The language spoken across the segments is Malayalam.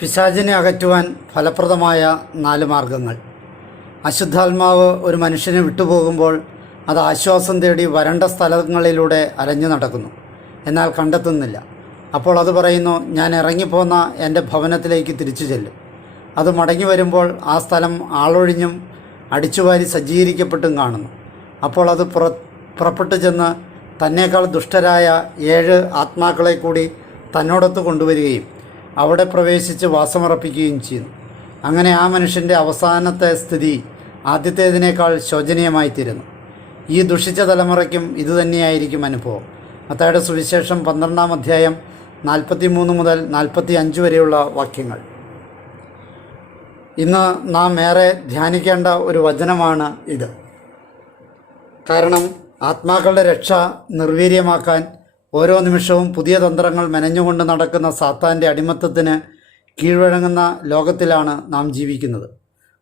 പിശാചിനെ അകറ്റുവാൻ ഫലപ്രദമായ നാല് മാർഗങ്ങൾ. അശുദ്ധാത്മാവ് ഒരു മനുഷ്യനെ വിട്ടുപോകുമ്പോൾ അത് ആശ്വാസം തേടി വരണ്ട സ്ഥലങ്ങളിലൂടെ അലഞ്ഞു നടക്കുന്നു. എന്നാൽ കണ്ടെത്തുന്നില്ല. അപ്പോൾ അത് പറയുന്നു ഞാൻ ഇറങ്ങിപ്പോന്ന എന്റെ ഭവനത്തിലേക്ക് തിരിച്ചു ചെല്ലും. അത് മടങ്ങി വരുമ്പോൾ ആ സ്ഥലം ആളൊഴിഞ്ഞും അടിച്ചുവാരി സജ്ജീകരിക്കപ്പെട്ടും കാണുന്നു. അപ്പോൾ അത് പുറ പുറപ്പെട്ടു ചെന്ന് തന്നേക്കാൾ ദുഷ്ടരായ ഏഴ് ആത്മാക്കളെ കൂടി തന്നോടൊത്ത് കൊണ്ടുവരികയും അവിടെ പ്രവേശിച്ച് വാസമർപ്പിക്കുകയും ചെയ്തു. അങ്ങനെ ആ മനുഷ്യന്റെ അവസാനത്തെ സ്ഥിതി ആദ്യത്തേതിനേക്കാൾ ശോചനീയമായി തീരുന്നു. ഈ ദുഷിച്ച തലമുറയ്ക്കും ഇതുതന്നെയായിരിക്കും അനുഭവം. മത്തായുടെ സുവിശേഷം പന്ത്രണ്ടാം അധ്യായം നാൽപ്പത്തി മൂന്ന് മുതൽ നാൽപ്പത്തി അഞ്ച് വരെയുള്ള വാക്യങ്ങൾ. ഇന്ന് നാം ഏറെ ധ്യാനിക്കേണ്ട ഒരു വചനമാണ് ഇത്. കാരണം ആത്മാക്കളുടെ രക്ഷ നിർവീര്യമാക്കാൻ ഓരോ നിമിഷവും പുതിയ തന്ത്രങ്ങൾ മെനഞ്ഞുകൊണ്ട് നടക്കുന്ന സാത്താന്റെ അടിമത്തത്തിന് കീഴ്വഴങ്ങുന്ന ലോകത്തിലാണ് നാം ജീവിക്കുന്നത്.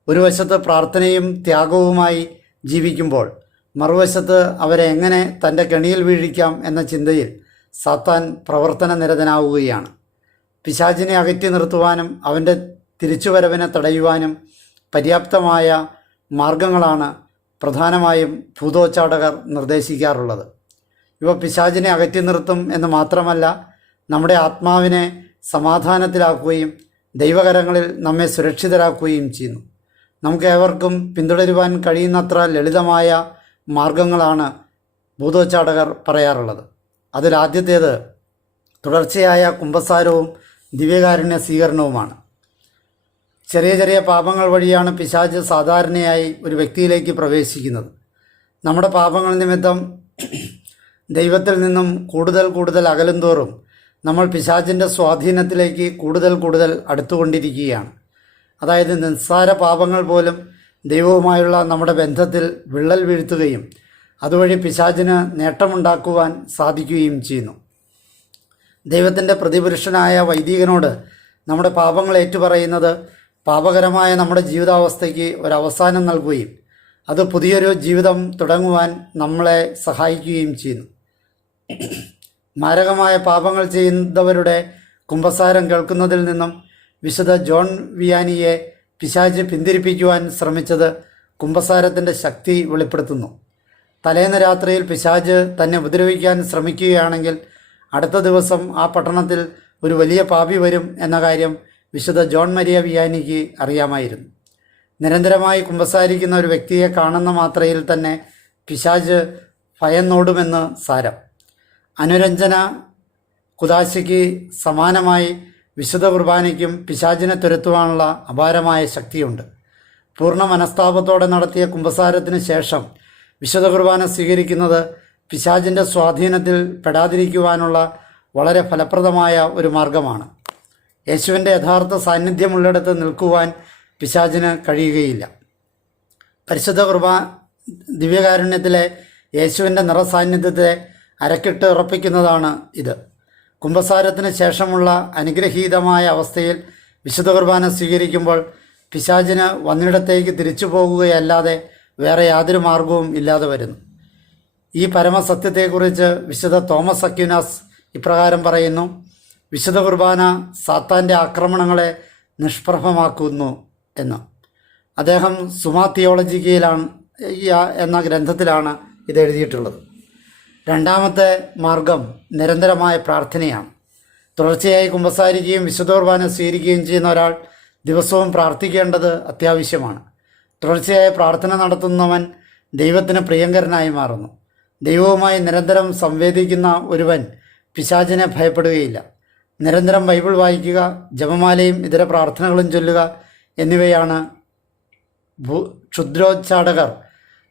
ഒരു വശത്ത് പ്രാർത്ഥനയും ത്യാഗവുമായി ജീവിക്കുമ്പോൾ മറുവശത്ത് അവരെ എങ്ങനെ തന്റെ കെണിയിൽ വീഴിക്കാം എന്ന ചിന്തയിൽ സാത്താൻ പ്രവർത്തന നിരതനാവുകയാണ്. പിശാചിനെ അകറ്റി നിർത്തുവാനും അവന്റെ തിരിച്ചുവരവിനെ തടയുവാനും പര്യാപ്തമായ മാർഗങ്ങളാണ് പ്രധാനമായും ഭൂതോച്ചാടകർ നിർദ്ദേശിക്കാറുള്ളത്. ഇവ പിശാചിനെ അകറ്റി നിർത്തും എന്ന് മാത്രമല്ല നമ്മുടെ ആത്മാവിനെ സമാധാനത്തിലാക്കുകയും ദൈവകരങ്ങളിൽ നമ്മെ സുരക്ഷിതരാക്കുകയും ചെയ്യുന്നു. നമുക്ക് ഏവർക്കും പിന്തുടരുവാൻ കഴിയുന്നത്ര ലളിതമായ മാർഗങ്ങളാണ് ഭൂതോച്ചാടകർ പറയാറുള്ളത്. അതിലാദ്യത്തേത് തുടർച്ചയായ കുംഭസാരവും ദിവ്യകാരുണ്യ സ്വീകരണവുമാണ്. ചെറിയ ചെറിയ പാപങ്ങൾ വഴിയാണ് പിശാജ് സാധാരണയായി ഒരു വ്യക്തിയിലേക്ക് പ്രവേശിക്കുന്നത്. നമ്മുടെ പാപങ്ങൾ നിമിത്തം ദൈവത്തിൽ നിന്നും കൂടുതൽ കൂടുതൽ അകലും തോറും നമ്മൾ പിശാചിന്റെ സ്വാധീനത്തിലേക്ക് കൂടുതൽ കൂടുതൽ അടുത്തുകൊണ്ടിരിക്കുകയാണ്. അതായത് നിസ്സാര പാപങ്ങൾ പോലും ദൈവവുമായുള്ള നമ്മുടെ ബന്ധത്തിൽ വിള്ളൽ വീഴ്ത്തുകയും അതുവഴി പിശാചിന് നേട്ടമുണ്ടാക്കുവാൻ സാധിക്കുകയും ചെയ്യുന്നു. ദൈവത്തിന്റെ പ്രതിപുരുഷനായ വൈദികനോട് നമ്മുടെ പാപങ്ങൾ ഏറ്റുപറയുന്നത് പാപകരമായ നമ്മുടെ ജീവിതാവസ്ഥയ്ക്ക് ഒരവസാനം നൽകുകയും അത് പുതിയൊരു ജീവിതം തുടങ്ങുവാൻ നമ്മളെ സഹായിക്കുകയും ചെയ്യുന്നു. മാരകമായ പാപങ്ങൾ ചെയ്യുന്നവരുടെ കുമ്പസാരം കേൾക്കുന്നതിൽ നിന്നും വിശുദ്ധ ജോൺ വിയാനിയെ പിശാച് പിന്തിരിപ്പിക്കുവാൻ ശ്രമിച്ചത് കുംഭസാരത്തിന്റെ ശക്തി വെളിപ്പെടുത്തുന്നു. തലേന്ന് രാത്രിയിൽ പിശാജ് തന്നെ ഉപദ്രവിക്കാൻ ശ്രമിക്കുകയാണെങ്കിൽ അടുത്ത ദിവസം ആ പട്ടണത്തിൽ ഒരു വലിയ പാപി വരും എന്ന കാര്യം വിശുദ്ധ ജോൺ മരിയ വിയാനിക്ക് അറിയാമായിരുന്നു. നിരന്തരമായി കുമ്പസാരിക്കുന്ന ഒരു വ്യക്തിയെ കാണുന്ന മാത്രയിൽ തന്നെ പിശാജ് ഭയന്നോടുമെന്ന് സാരം. അനുരഞ്ജന കുദാശിക്ക് സമാനമായി വിശുദ്ധ കുർബാനയ്ക്കും പിശാചിനെ തുരത്തുവാനുള്ള അപാരമായ ശക്തിയുണ്ട്. പൂർണ മനസ്താപത്തോടെ നടത്തിയ കുംഭസാരത്തിന് ശേഷം വിശുദ്ധ കുർബാന സ്വീകരിക്കുന്നത് പിശാചിന്റെ സ്വാധീനത്തിൽ പെടാതിരിക്കുവാനുള്ള വളരെ ഫലപ്രദമായ ഒരു മാർഗമാണ്. യേശുവിന്റെ യഥാർത്ഥ സാന്നിധ്യമുള്ളിടത്ത് നിൽക്കുവാൻ പിശാചിന് കഴിയുകയില്ല. പരിശുദ്ധ കുർബാ ദിവ്യകാരുണ്യത്തിലെ യേശുവിന്റെ നിറസാന്നിധ്യത്തെ അരക്കിട്ട് ഉറപ്പിക്കുന്നതാണ് ഇത്. കുംഭസാരത്തിന് ശേഷമുള്ള അനുഗ്രഹീതമായ അവസ്ഥയിൽ വിശുദ്ധ കുർബാന സ്വീകരിക്കുമ്പോൾ പിശാചിന് വന്നിടത്തേക്ക് തിരിച്ചു പോകുകയല്ലാതെ വേറെ യാതൊരു മാർഗവും ഇല്ലാതെ വരുന്നു. ഈ പരമസത്യത്തെക്കുറിച്ച് വിശുദ്ധ തോമസ് അക്യുനാസ് ഇപ്രകാരം പറയുന്നു വിശുദ്ധ കുർബാന സാത്താന്റെ ആക്രമണങ്ങളെ നിഷ്പ്രഭമാക്കുന്നു എന്ന്. അദ്ദേഹം സുമാ തിയോളജിക്കയിലാണ് എന്ന ഗ്രന്ഥത്തിലാണ് ഇത് എഴുതിയിട്ടുള്ളത്. രണ്ടാമത്തെ മാർഗം നിരന്തരമായ പ്രാർത്ഥനയാണ്. തുടർച്ചയായി കുമ്പസാരിക്കുകയും വിശുദ്ധോർബാനം സ്വീകരിക്കുകയും ചെയ്യുന്ന ഒരാൾ ദിവസവും പ്രാർത്ഥിക്കേണ്ടത് അത്യാവശ്യമാണ്. തുടർച്ചയായ പ്രാർത്ഥന നടത്തുന്നവൻ ദൈവത്തിന് പ്രിയങ്കരനായി മാറുന്നു. ദൈവവുമായി നിരന്തരം സംവേദിക്കുന്ന ഒരുവൻ പിശാചിനെ ഭയപ്പെടുകയില്ല. നിരന്തരം ബൈബിൾ വായിക്കുക ജപമാലയും ഇതര പ്രാർത്ഥനകളും ചൊല്ലുക എന്നിവയാണ് ഭൂ ക്ഷുദ്രോച്ചാടകർ.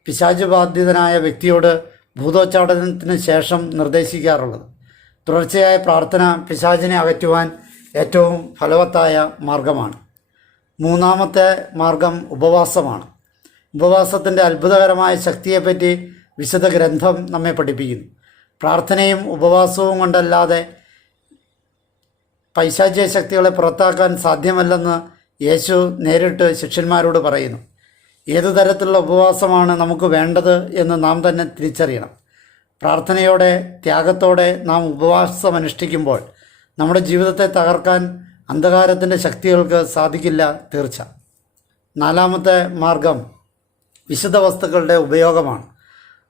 പിശാചുബാധിതനായ വ്യക്തിയോട് ഭൂതോച്ചാടനത്തിന് ശേഷം നിർദ്ദേശിക്കാറുള്ളത്. തുടർച്ചയായ പ്രാർത്ഥന പിശാചിനെ അകറ്റുവാൻ ഏറ്റവും ഫലവത്തായ മാർഗമാണ്. മൂന്നാമത്തെ മാർഗം ഉപവാസമാണ്. ഉപവാസത്തിന്റെ അത്ഭുതകരമായ ശക്തിയെപ്പറ്റി വിശുദ്ധ ഗ്രന്ഥം നമ്മെ പഠിപ്പിക്കുന്നു. പ്രാർത്ഥനയും ഉപവാസവും കൊണ്ടല്ലാതെ പൈശാചിക ശക്തികളെ പുറത്താക്കാൻ സാധ്യമല്ലെന്ന് യേശു നേരിട്ട് ശിഷ്യന്മാരോട് പറയുന്നു. ഏതു തരത്തിലുള്ള ഉപവാസമാണ് നമുക്ക് വേണ്ടത് എന്ന് നാം തന്നെ തിരിച്ചറിയണം. പ്രാർത്ഥനയോടെ ത്യാഗത്തോടെ നാം ഉപവാസം അനുഷ്ഠിക്കുമ്പോൾ നമ്മുടെ ജീവിതത്തെ തകർക്കാൻ അന്ധകാരത്തിന്റെ ശക്തികൾക്ക് സാധിക്കില്ല തീർച്ച. നാലാമത്തെ മാർഗം വിശുദ്ധ വസ്തുക്കളുടെ ഉപയോഗമാണ്.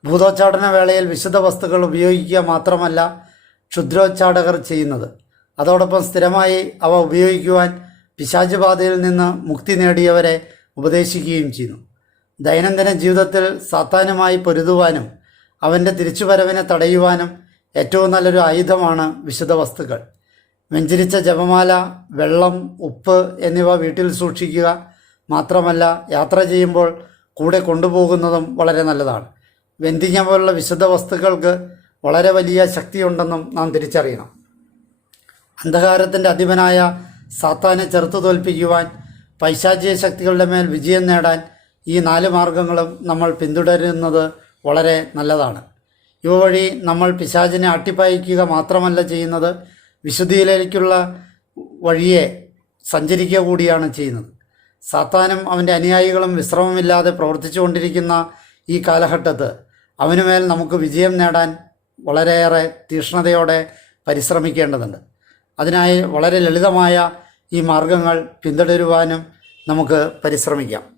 ഭൂതോച്ചാടന വേളയിൽ വിശുദ്ധ വസ്തുക്കൾ ഉപയോഗിക്കുക മാത്രമല്ല ക്ഷുദ്രോച്ചാടകർ ചെയ്യുന്നത്. അതോടൊപ്പം സ്ഥിരമായി അവ ഉപയോഗിക്കുവാൻ പിശാചുബാധയിൽ നിന്ന് മുക്തി നേടിയവരെ ഉപദേശിക്കുകയും ചെയ്യുന്നു ദൈനംദിന ജീവിതത്തിൽ സാത്താനുമായി പൊരുതുവാനും അവന്റെ തിരിച്ചുവരവിനെ തടയുവാനും ഏറ്റവും നല്ലൊരു ആയുധമാണ് വിശുദ്ധ വസ്തുക്കൾ. വെഞ്ചരിച്ച ജപമാല വെള്ളം ഉപ്പ് എന്നിവ വീട്ടിൽ സൂക്ഷിക്കുക മാത്രമല്ല യാത്ര ചെയ്യുമ്പോൾ കൂടെ കൊണ്ടുപോകുന്നതും വളരെ നല്ലതാണ്. വെന്തിങ്ങ പോലുള്ള വിശുദ്ധ വസ്തുക്കൾക്ക് വളരെ വലിയ ശക്തിയുണ്ടെന്നും നാം തിരിച്ചറിയണം. അന്ധകാരത്തിന്റെ അധിപനായ സാത്താനെ ചെറുത്തു തോൽപ്പിക്കുവാൻ പൈശാചിക ശക്തികളുടെ മേൽ വിജയം നേടാൻ ഈ നാല് മാർഗങ്ങളും നമ്മൾ പിന്തുടരുന്നത് വളരെ നല്ലതാണ്. ഇവ വഴി നമ്മൾ പിശാചിനെ അട്ടിപ്പായിക്കുക മാത്രമല്ല ചെയ്യുന്നത് വിശുദ്ധിയിലേക്കുള്ള വഴിയെ സഞ്ചരിക്കുക കൂടിയാണ് ചെയ്യുന്നത്. സാത്താനും അവന്റെ അനുയായികളും വിശ്രമമില്ലാതെ പ്രവർത്തിച്ചുകൊണ്ടിരിക്കുന്ന ഈ കാലഘട്ടത്ത് അവനുമേൽ നമുക്ക് വിജയം നേടാൻ വളരെയേറെ തീക്ഷ്ണതയോടെ പരിശ്രമിക്കേണ്ടതുണ്ട്. അതിനായി വളരെ ലളിതമായ ഈ മാർഗങ്ങൾ പിന്തുടരുവാനും നമുക്ക് പരിശ്രമിക്കാം.